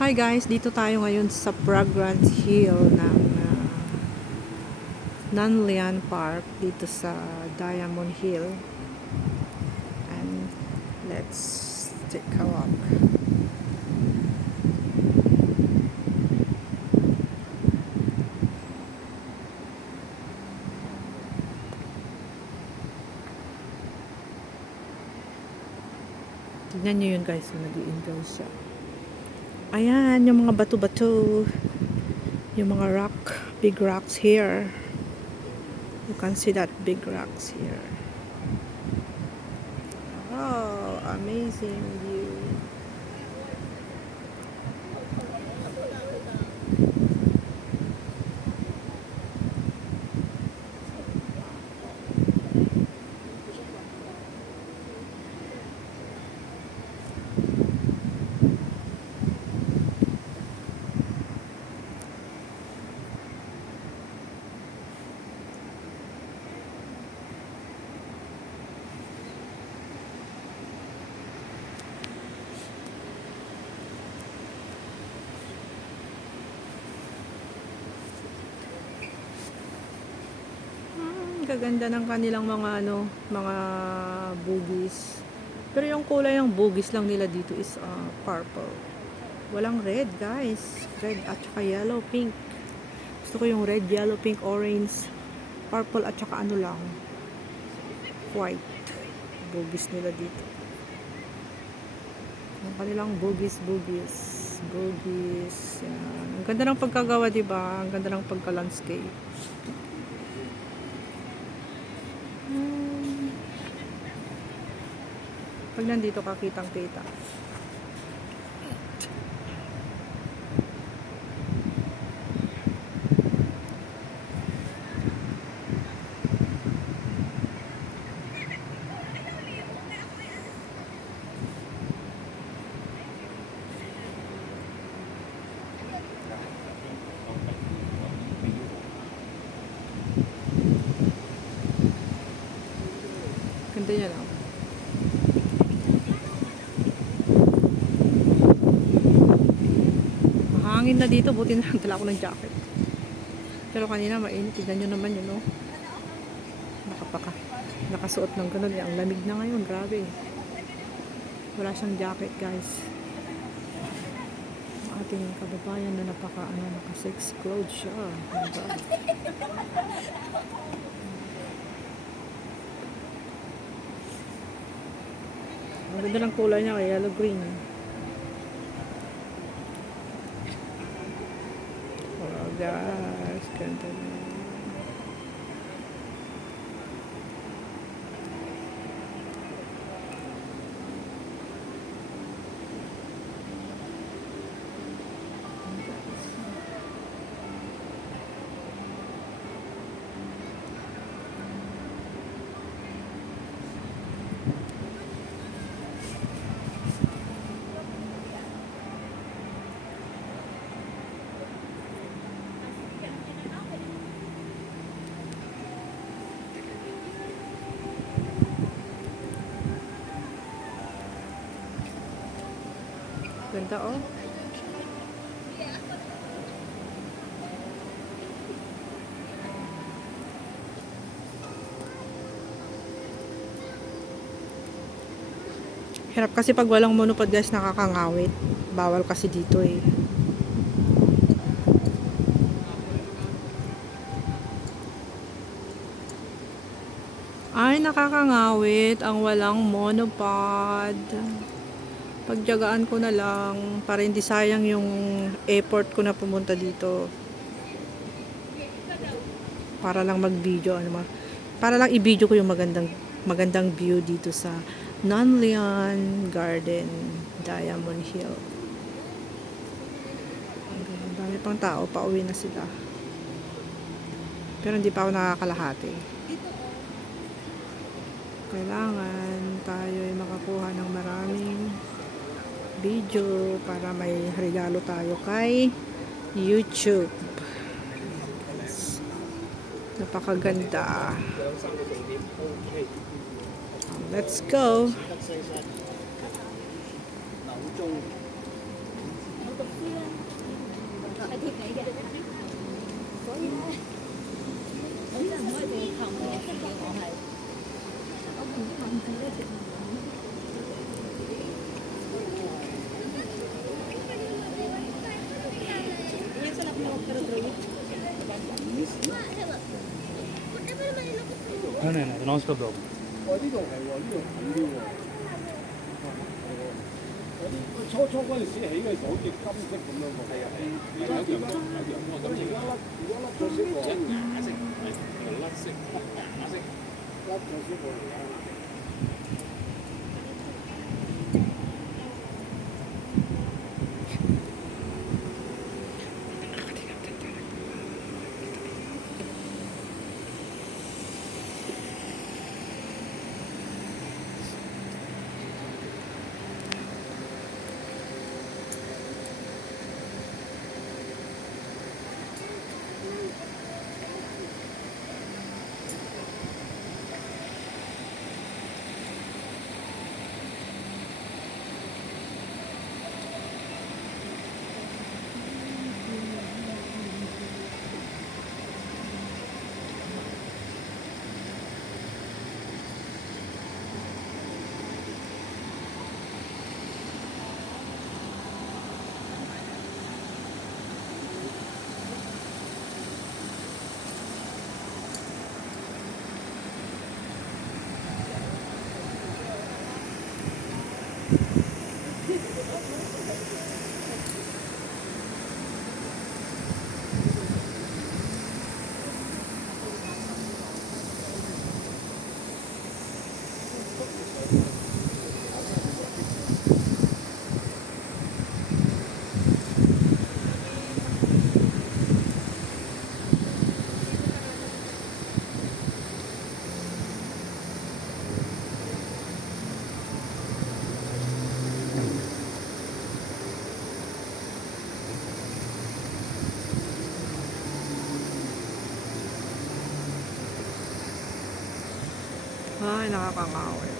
Hi guys, dito tayo ngayon sa Fragrance Hill ng Nanlian Park dito sa Diamond Hill. And let's take a walk. Tignan nyo yun guys, nag-i-enjoy siya. Ayan, yung mga bato-bato. Yung mga rock, big rocks here. You can see that big rocks here. Oh, amazing view. Gaganda ng kanilang mga bugis. Pero yung kulay ng bugis lang nila dito is purple. Walang red, guys. Red at saka yellow, pink. Gusto ko yung red, yellow, pink, orange, purple at saka ano lang, white. Bugis nila dito. Ang kanilang bugis. Yan. Ang ganda ng pagkagawa, diba? Ang ganda ng pagka-landscape. Pag nandito ka, kitang-kita. Ganda yan, oh. Mahangin na dito, buti na lang dala ko ng jacket. Pero kanina mainit, tignan nyo naman yun, oh. Nakasuot ng ganun, ang lamig na ngayon, grabe. Wala siyang jacket, guys. Ang ating kababayan na naka-sex clothes siya. Diba? Ang ganda ng kulay niya, yellow green. Oh guys, ganda na. Ganda, oh. Hirap kasi pag walang monopod, guys, nakakangawit. Bawal kasi dito, eh. Ay, nakakangawit ang walang monopod. Pagtiyagaan ko na lang para hindi sayang yung effort ko na pumunta dito. Para lang mag-video, para lang i-video ko yung magandang view dito sa Nanlian Garden, Diamond Hill. Ang dami pang tao, pauwi na sila. Pero hindi pa ako nakakalahati. Kailangan tayo ay makakuha ng maraming video para may regalo tayo kay YouTube. Napakaganda. Let's go. 네네네. 논스톱 도구. 呢度係喎，呢度近啲喎。有啲初嗰陣時起嘅時候好似金色咁樣喎。係啊係。而家點解？而家甩咗色喎。即係啞色，係甩色，啞色，甩咗色喎而家。Ay, nakakangawin.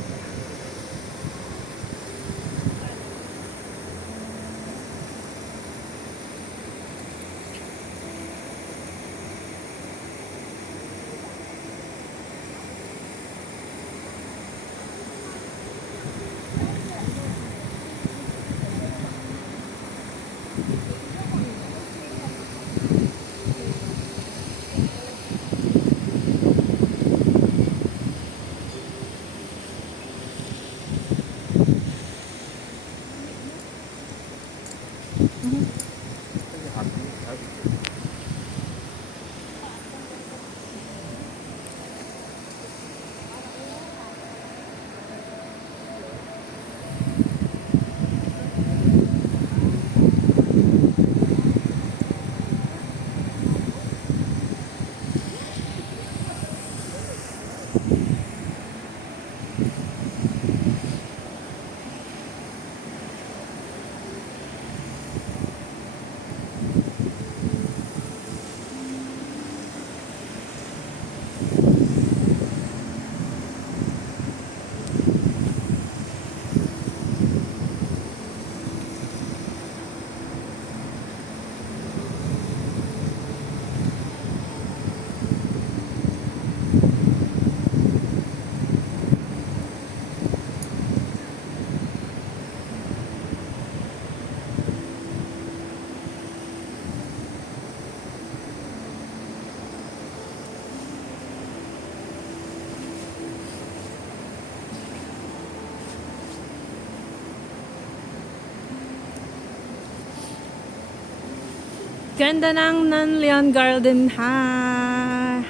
Ganda ng Nanlian Garden, ha.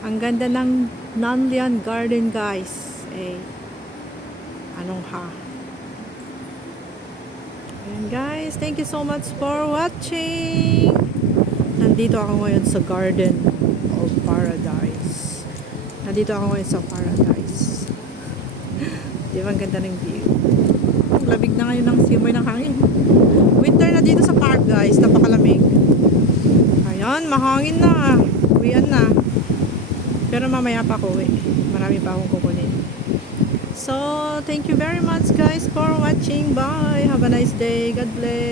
Ang ganda ng Nanlian Garden, guys. Eh, anong ha? Ayan, guys. Thank you so much for watching. Nandito ako ngayon sa Garden of Paradise. Nandito ako ngayon sa Paradise. Di ba ang ganda ng view? Ang labig na ngayon ng simoy ng hangin. Winter na dito sa park, guys. Napakalamig. Ayan, mahangin na. Uwian na. Pero mamaya pa ako marami pa akong kukunin. So, thank you very much, guys, for watching. Bye. Have a nice day. God bless.